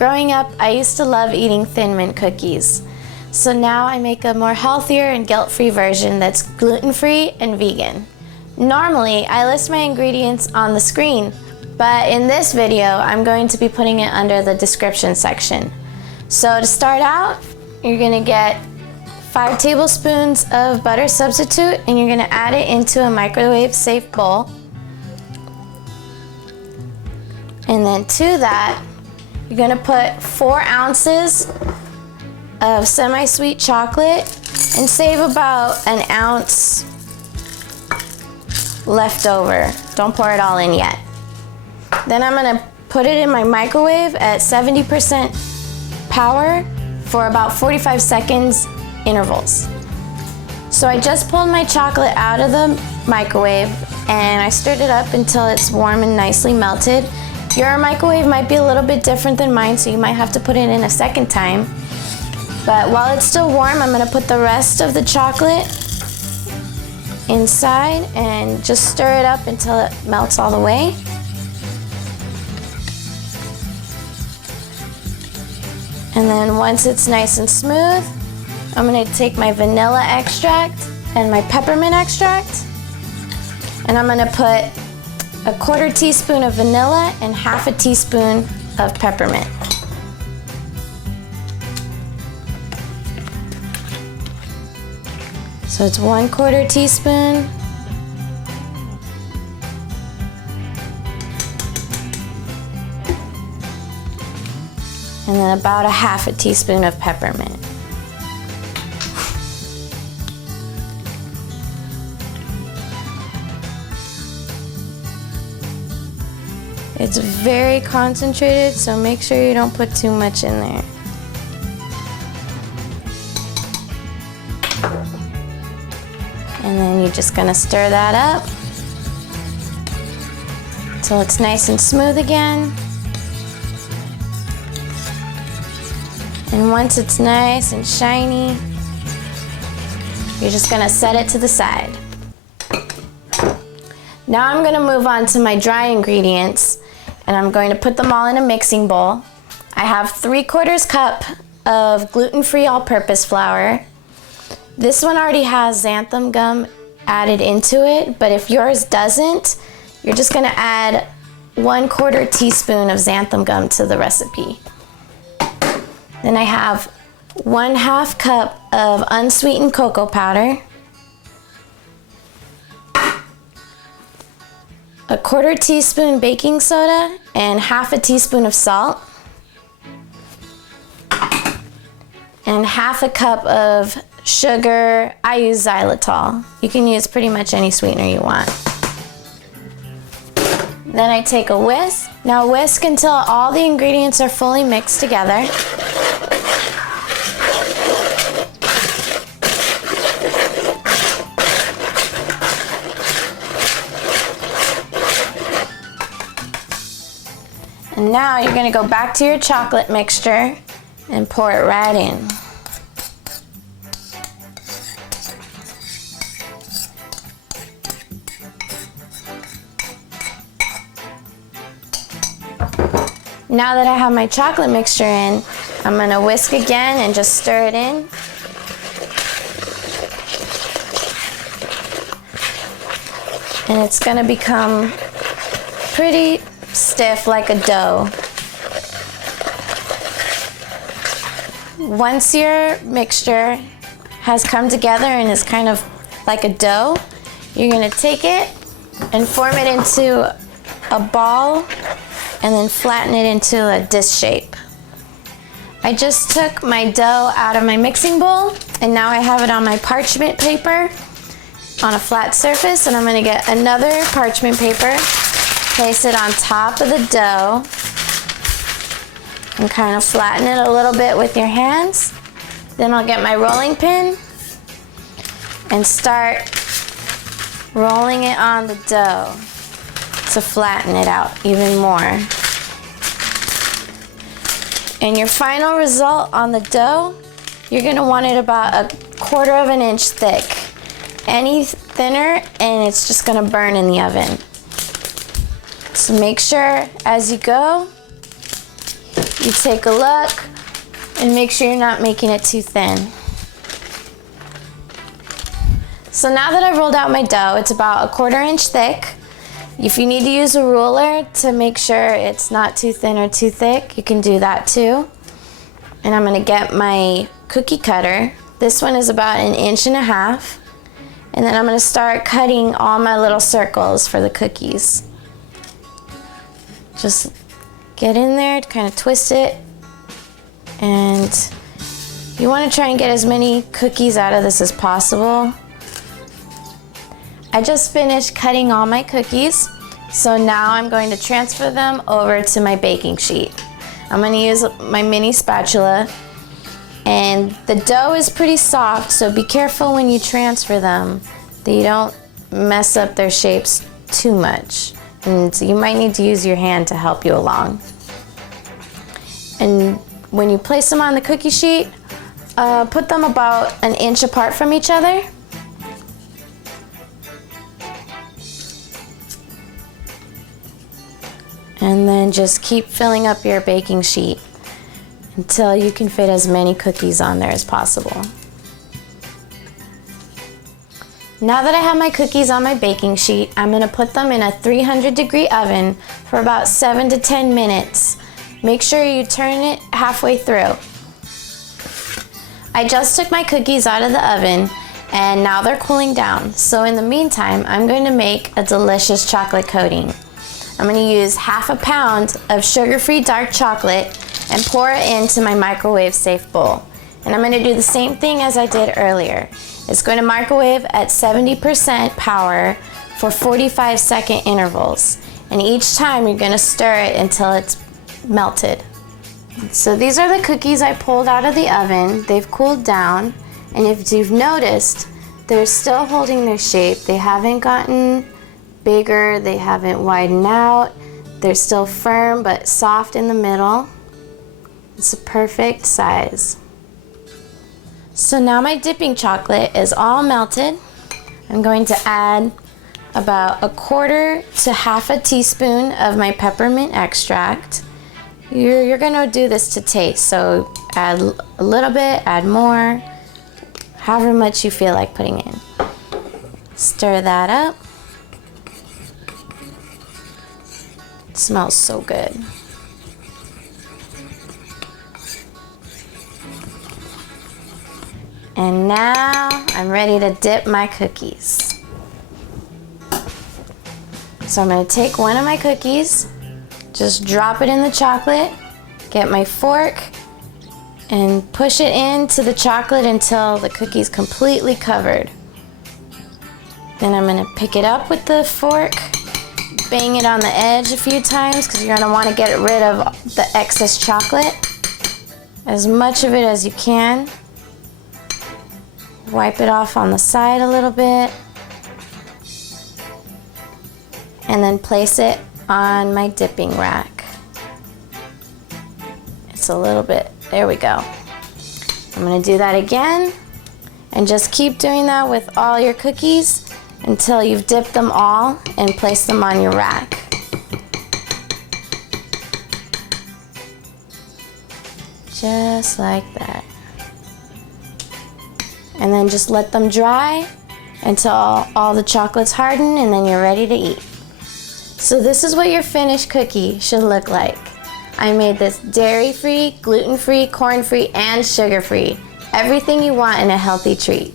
Growing up, I used to love eating Thin Mint cookies. So now I make a more healthier and guilt-free version that's gluten-free and vegan. Normally, I list my ingredients on the screen, but in this video, I'm going to be putting it under the description section. So to start out, you're gonna get 5 tablespoons of butter substitute and you're gonna add it into a microwave-safe bowl. And then to that, you're gonna put 4 ounces of semi-sweet chocolate and save about an ounce left over. Don't pour it all in yet. Then I'm gonna put it in my microwave at 70% power for about 45 seconds intervals. So I just pulled my chocolate out of the microwave and I stirred it up until it's warm and nicely melted. Your microwave might be a little bit different than mine, so you might have to put it in a second time. But while it's still warm, I'm gonna put the rest of the chocolate inside and just stir it up until it melts all the way. And then once it's nice and smooth, I'm gonna take my vanilla extract and my peppermint extract, and I'm gonna put a 1/4 teaspoon of vanilla and 1/2 teaspoon of peppermint. So it's 1/4 teaspoon. And then about 1/2 teaspoon of peppermint. It's very concentrated, so make sure you don't put too much in there. And then you're just gonna stir that up until it's nice and smooth again. And once it's nice and shiny, you're just gonna set it to the side. Now I'm gonna move on to my dry ingredients and I'm going to put them all in a mixing bowl. I have 3/4 cup of gluten-free all-purpose flour. This one already has xanthan gum added into it, but if yours doesn't, you're just gonna add 1/4 teaspoon of xanthan gum to the recipe. Then I have 1/2 cup of unsweetened cocoa powder, 1/4 teaspoon baking soda, and 1/2 teaspoon of salt, and 1/2 cup of sugar. I use xylitol. You can use pretty much any sweetener you want. Then I take a whisk. Now whisk until all the ingredients are fully mixed together. And now you're gonna go back to your chocolate mixture and pour it right in. Now that I have my chocolate mixture in, I'm gonna whisk again and just stir it in. And it's gonna become pretty stiff, like a dough. Once your mixture has come together and is kind of like a dough, you're gonna take it and form it into a ball and then flatten it into a disc shape. I just took my dough out of my mixing bowl and now I have it on my parchment paper on a flat surface, and I'm gonna get another parchment paper, place it on top of the dough and kind of flatten it a little bit with your hands. Then I'll get my rolling pin and start rolling it on the dough to flatten it out even more. And your final result on the dough, you're gonna want it about 1/4 inch thick. Any thinner and it's just gonna burn in the oven. So make sure as you go, You take a look and make sure you're not making it too thin. So now that I've rolled out my dough, it's about 1/4 inch thick. If you need to use a ruler to make sure it's not too thin or too thick, you can do that too. And I'm gonna get my cookie cutter. This one is about 1.5 inches. And then I'm gonna start cutting all my little circles for the cookies. Just get in there, kind of twist it. And you wanna try and get as many cookies out of this as possible. I just finished cutting all my cookies, so now I'm going to transfer them over to my baking sheet. I'm going to use my mini spatula, and the dough is pretty soft, so be careful when you transfer them that you don't mess up their shapes too much. And so you might need to use your hand to help you along. And when you place them on the cookie sheet, put them about 1 inch apart from each other. And then just keep filling up your baking sheet until you can fit as many cookies on there as possible. Now that I have my cookies on my baking sheet, I'm gonna put them in a 300-degree oven for about 7 to 10 minutes. Make sure you turn it halfway through. I just took my cookies out of the oven and now they're cooling down. So in the meantime, I'm going to make a delicious chocolate coating. I'm going to use 1/2 pound of sugar-free dark chocolate and pour it into my microwave-safe bowl. And I'm going to do the same thing as I did earlier. It's going to microwave at 70% power for 45-second intervals. And each time you're going to stir it until it's melted. So these are the cookies I pulled out of the oven. They've cooled down. And if you've noticed, they're still holding their shape. They haven't gotten bigger, they haven't widened out. They're still firm but soft in the middle. It's a perfect size. So now my dipping chocolate is all melted. I'm going to add about 1/4 to 1/2 teaspoon of my peppermint extract. You're gonna do this to taste, so add a little bit, add more, however much you feel like putting in. Stir that up. It smells so good. And now I'm ready to dip my cookies. So I'm going to take one of my cookies, just drop it in the chocolate, get my fork, and push it into the chocolate until the cookie's completely covered. Then I'm going to pick it up with the fork, bang it on the edge a few times because you're going to want to get rid of the excess chocolate. As much of it as you can. Wipe it off on the side a little bit. And then place it on my dipping rack. It's a little bit, there we go. I'm going to do that again. And just keep doing that with all your cookies until you've dipped them all and placed them on your rack. Just like that. And then just let them dry until all the chocolate's hardened, and then you're ready to eat. So this is what your finished cookie should look like. I made this dairy-free, gluten-free, corn-free, and sugar-free. Everything you want in a healthy treat.